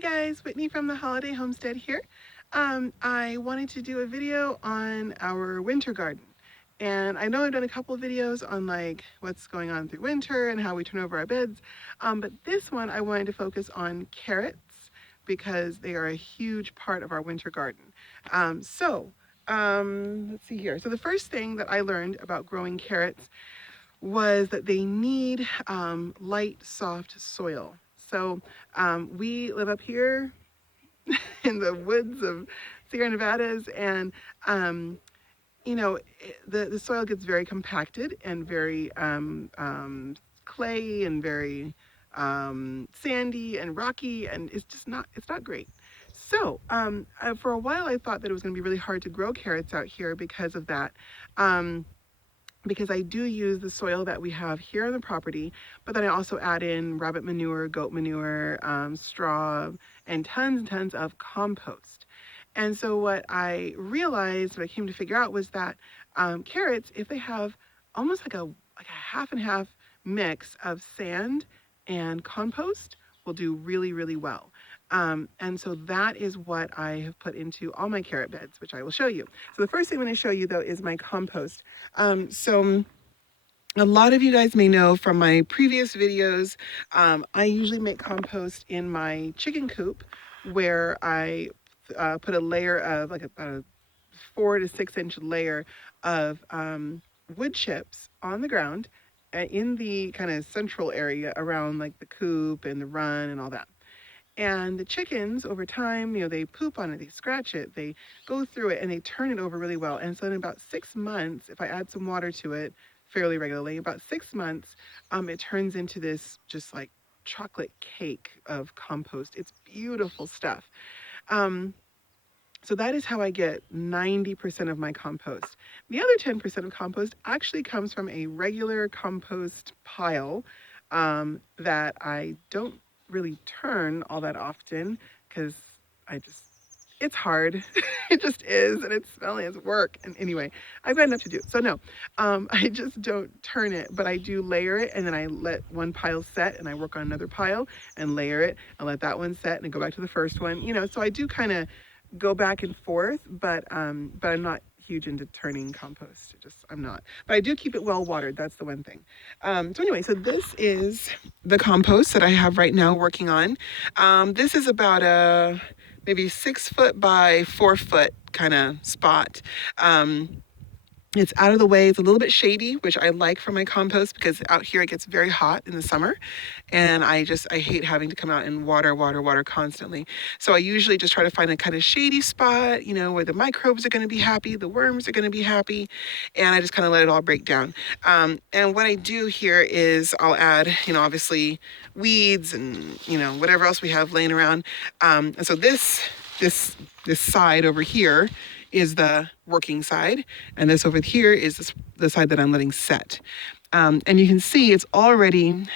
Hey guys, Whitney from the Holiday Homestead here. I wanted to do a video on our winter garden. And I know I've done a couple of videos on like what's going on through winter and how we turn over our beds. But this one I wanted to focus on carrots because they are a huge part of our winter garden. Let's see here. So the first thing that I learned about growing carrots was that they need light, soft soil. So we live up here in the woods of Sierra Nevadas, and the soil gets very compacted and very clay and very sandy and rocky, and it's not great. So for a while, I thought that it was going to be really hard to grow carrots out here because of that. Because I do use the soil that we have here on the property, but then I also add in rabbit manure, goat manure, straw, and tons of compost. And so what I realized, what I came to figure out was that carrots, if they have almost like a half and half mix of sand and compost, will do really well. And so that is what I have put into all my carrot beds, which I will show you. So the first thing I'm going to show you though is my compost. So a lot of you guys may know from my previous videos, I usually make compost in my chicken coop where I put a layer of like a 4 to 6 inch layer of wood chips on the ground in the kind of central area around like the coop and the run and all that. And the chickens, over time, they poop on it, they scratch it, they go through it, and they turn it over really well. And so in about 6 months, if I add some water to it fairly regularly, about 6 months, it turns into this just like chocolate cake of compost. It's beautiful stuff. So that is how I get 90% of my compost. The other 10% of compost actually comes from a regular compost pile that I don't really turn all that often because it's hard. It just is, and it's smelly as work. And anyway, I've got enough to do. So no, I just don't turn it, but I do layer it, and then I let one pile set, and I work on another pile and layer it, and let that one set, and I go back to the first one. So I do kind of go back and forth, but I'm not huge into turning compost. I'm not. But I do keep it well watered. That's the one thing. So anyway, so this is the compost that I have right now working on. This is about a maybe 6 foot by 4 foot kind of spot. It's out of the way. It's a little bit shady, which I like for my compost because out here it gets very hot in the summer. And I hate having to come out and water constantly. So I usually just try to find a kind of shady spot, where the microbes are going to be happy, the worms are going to be happy. And I just kind of let it all break down. And what I do here is I'll add, obviously weeds and, whatever else we have laying around. And so this side over here is the working side, and this over here is the side that I'm letting set. And you can see it's already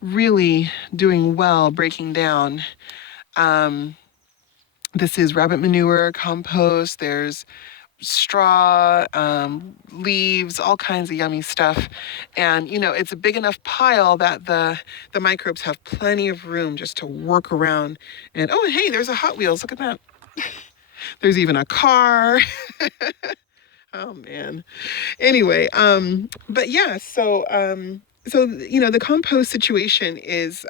really doing well breaking down. This is rabbit manure, compost, there's straw, leaves, all kinds of yummy stuff. And, it's a big enough pile that the microbes have plenty of room just to work around. And, oh, hey, there's a Hot Wheels. Look at that. There's even a car. Oh man. Anyway, but yeah, so the compost situation is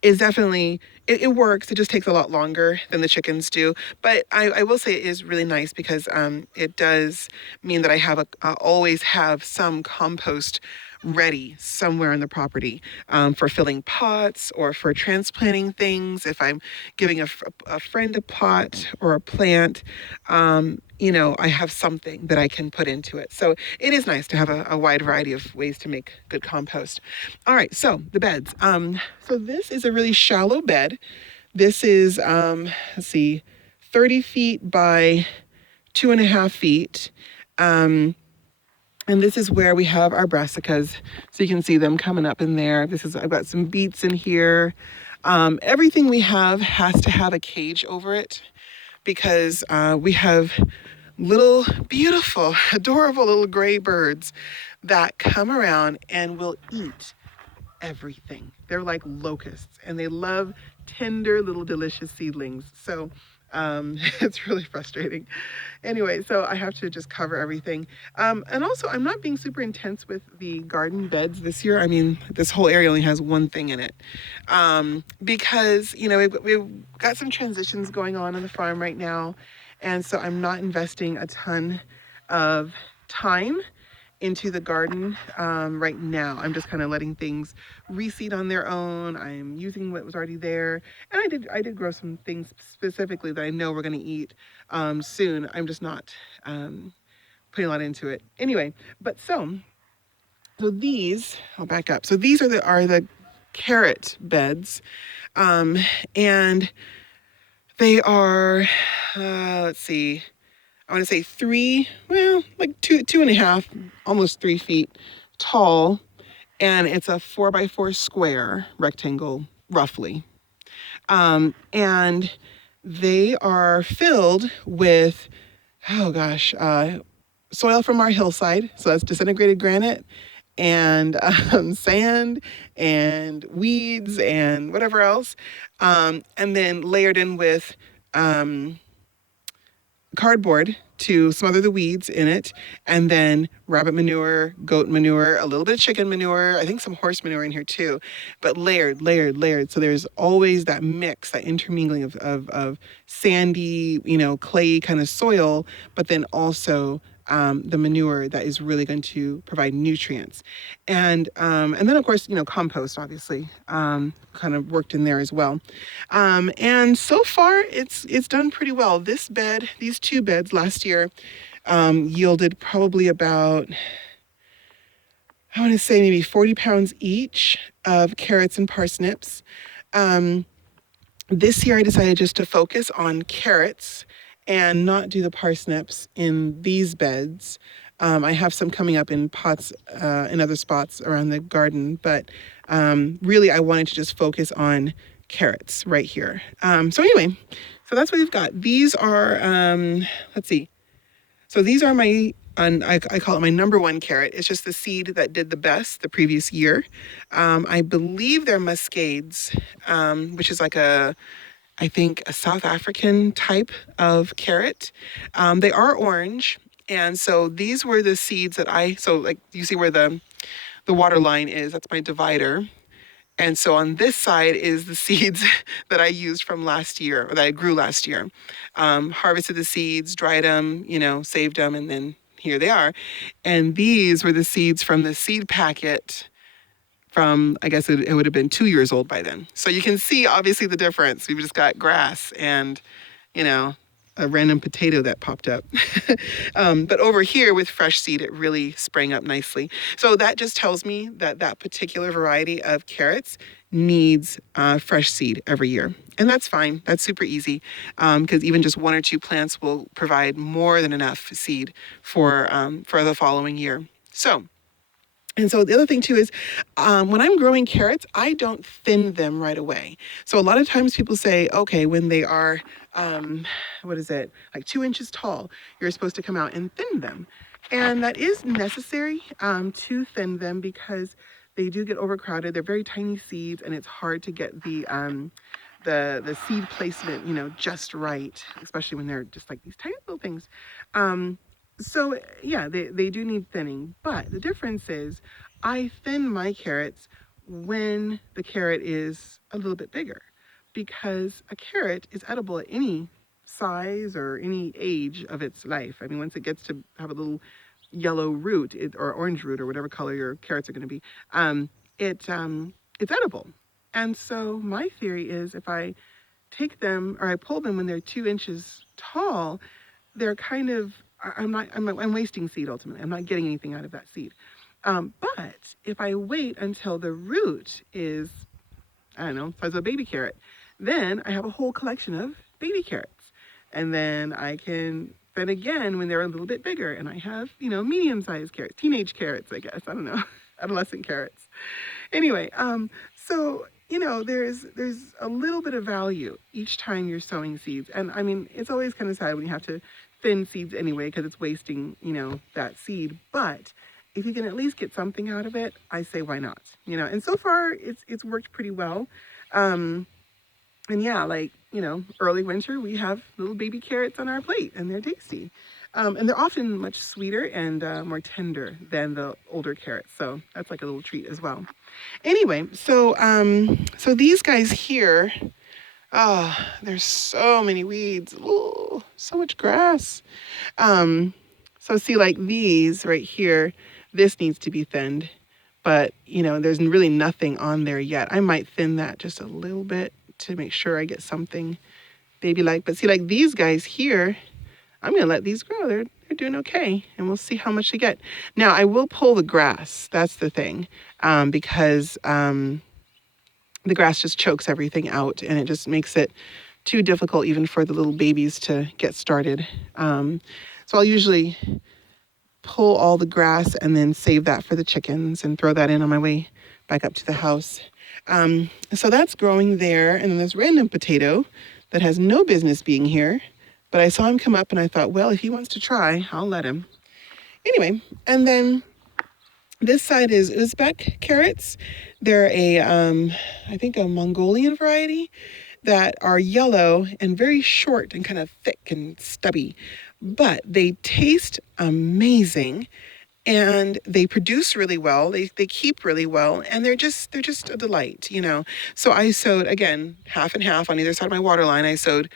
definitely it works. It just takes a lot longer than the chickens do. But I will say it is really nice because it does mean that I always have some compost ready somewhere on the property for filling pots or for transplanting things. If I'm giving a friend a pot or a plant, I have something that I can put into it. So it is nice to have a wide variety of ways to make good compost. All right, so the beds. So this is a really shallow bed. This is, 30 feet by 2.5 feet. And this is where we have our brassicas. So you can see them coming up in there. I've got some beets in here. Everything we have has to have a cage over it because we have little beautiful, adorable little gray birds that come around and will eat everything. They're like locusts, and they love tender little delicious seedlings. So it's really frustrating. Anyway, so I have to just cover everything. And also, I'm not being super intense with the garden beds this year. I mean, this whole area only has one thing in it. Because, we've got some transitions going on the farm right now. And so I'm not investing a ton of time into the garden right now. I'm just kind of letting things reseed on their own. I'm using what was already there, and I did grow some things specifically that I know we're going to eat soon. I'm just not putting a lot into it anyway. But so these, I'll back up. So these are the carrot beds, and they are let's see. I want to say like two and a half, almost 3 feet tall. And it's a 4x4 square rectangle, roughly. And they are filled with, oh gosh, soil from our hillside. So that's disintegrated granite and sand and weeds and whatever else. And then layered in with cardboard to smother the weeds in it, and then rabbit manure, goat manure, a little bit of chicken manure, I think some horse manure in here too, but layered, layered, layered. So there's always that mix, that intermingling of sandy, clay kind of soil, but then also the manure that is really going to provide nutrients. And then of course, compost obviously kind of worked in there as well. And so far it's done pretty well. These two beds last year yielded probably about, I want to say maybe 40 pounds each of carrots and parsnips. This year I decided just to focus on carrots and not do the parsnips in these beds. I have some coming up in pots in other spots around the garden, but really I wanted to just focus on carrots right here. So anyway, so that's what we've got. These are, let's see. So these are I call it my number one carrot. It's just the seed that did the best the previous year. I believe they're muscades, which is like I think a South African type of carrot. They are orange. And so these were the seeds so like you see where the water line is, that's my divider. And so on this side is the seeds that I used from last year, or that I grew last year. Harvested the seeds, dried them, saved them, and then here they are. And these were the seeds from the seed packet from, I guess it would have been 2 years old by then. So you can see obviously the difference. We've just got grass and, a random potato that popped up. But over here with fresh seed, it really sprang up nicely. So that just tells me that particular variety of carrots needs fresh seed every year. And that's fine. That's super easy because even just 1 or 2 plants will provide more than enough seed for the following year. And so the other thing too is when I'm growing carrots, I don't thin them right away. So a lot of times people say, okay, when they are, like 2 inches tall, you're supposed to come out and thin them. And that is necessary to thin them because they do get overcrowded. They're very tiny seeds and it's hard to get the seed placement, just right, especially when they're just like these tiny little things. So yeah, they do need thinning, but the difference is I thin my carrots when the carrot is a little bit bigger because a carrot is edible at any size or any age of its life. I mean, once it gets to have a little yellow root or orange root or whatever color your carrots are going to be, it's edible. And so my theory is if I take them or I pull them when they're 2 inches tall, they're kind of I'm wasting seed ultimately. I'm not getting anything out of that seed. But if I wait until the root is, I don't know, size of a baby carrot, then I have a whole collection of baby carrots. And then I can then again when they're a little bit bigger and I have, medium-sized carrots, teenage carrots, I guess. I don't know, adolescent carrots. Anyway, so there's a little bit of value each time you're sowing seeds. And I mean, it's always kind of sad when you have to thin seeds anyway because it's wasting, that seed. But if you can at least get something out of it, I say why not? And so far it's worked pretty well. Um, and yeah, like, early winter, we have little baby carrots on our plate and they're tasty. And they're often much sweeter and more tender than the older carrots. So that's like a little treat as well. Anyway, so these guys here, there's so many weeds. Ooh, so much grass. So see, like these right here, this needs to be thinned, but there's really nothing on there yet. I might thin that just a little bit to make sure I get something baby-like. But see, like these guys here, I'm gonna let these grow. They're doing okay, and we'll see how much they get. Now I will pull the grass. That's the thing, because the grass just chokes everything out, and it just makes it too difficult even for the little babies to get started. So I'll usually pull all the grass and then save that for the chickens and throw that in on my way back up to the house. So that's growing there. And then this random potato that has no business being here, but I saw him come up and I thought, well, if he wants to try, I'll let him. Anyway, and then this side is Uzbek carrots. They're I think a Mongolian variety that are yellow and very short and kind of thick and stubby, but they taste amazing and they produce really well. They keep really well, and they're just a delight. So I sowed again half and half on either side of my water line. I sowed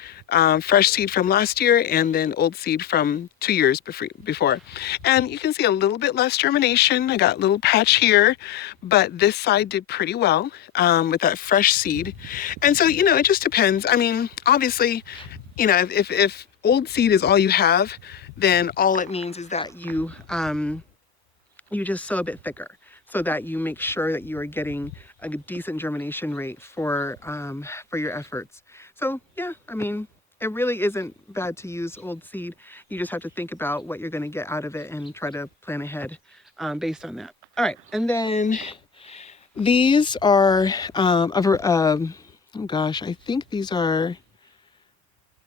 fresh seed from last year and then old seed from 2 years before. And you can see a little bit less germination. I got a little patch here, but this side did pretty well with that fresh seed. And so it just depends. I mean, obviously, if old seed is all you have, then all it means is that you just sow a bit thicker so that you make sure that you are getting a decent germination rate for your efforts. So yeah, I mean, it really isn't bad to use old seed. You just have to think about what you're going to get out of it and try to plan ahead based on that. All right, and then these are oh gosh, I think these are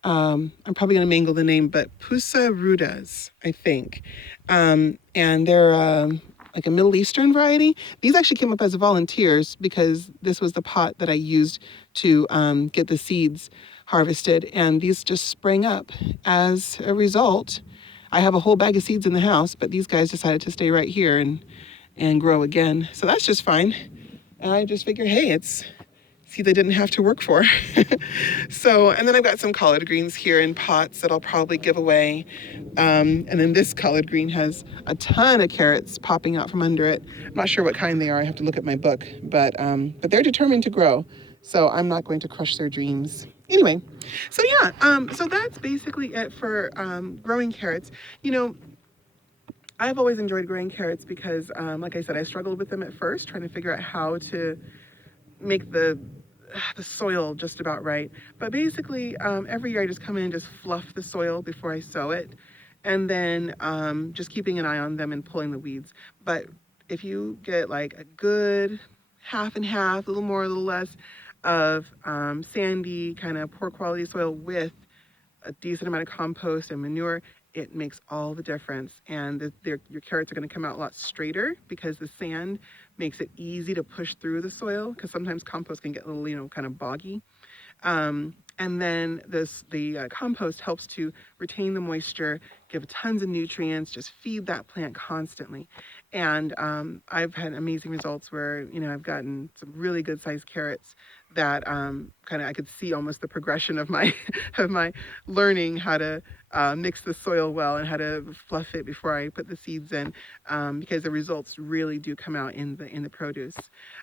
I'm probably going to mangle the name, but Pusa rudas, I think. And they're like a Middle Eastern variety. These actually came up as volunteers because this was the pot that I used to get the seeds harvested. And these just sprang up as a result. I have a whole bag of seeds in the house, but these guys decided to stay right here and grow again. So that's just fine. And I just figured, hey, it's seeds I didn't have to work for. So, and then I've got some collard greens here in pots that I'll probably give away. And then this collard green has a ton of carrots popping out from under it. I'm not sure what kind they are. I have to look at my book, but they're determined to grow. So I'm not going to crush their dreams. Anyway, so yeah, so that's basically it for growing carrots. I've always enjoyed growing carrots because, like I said, I struggled with them at first, trying to figure out how to make the soil just about right. But basically, every year I just come in and just fluff the soil before I sow it, and then just keeping an eye on them and pulling the weeds. But if you get like a good half and half, a little more, a little less of sandy, kind of poor quality soil with a decent amount of compost and manure, it makes all the difference. And your carrots are going to come out a lot straighter because the sand makes it easy to push through the soil, because sometimes compost can get a little, kind of boggy. And then the compost helps to retain the moisture, give tons of nutrients, just feed that plant constantly. And I've had amazing results where, I've gotten some really good sized carrots that kind of I could see almost the progression of my of my learning how to mix the soil well and how to fluff it before I put the seeds in, because the results really do come out in the produce.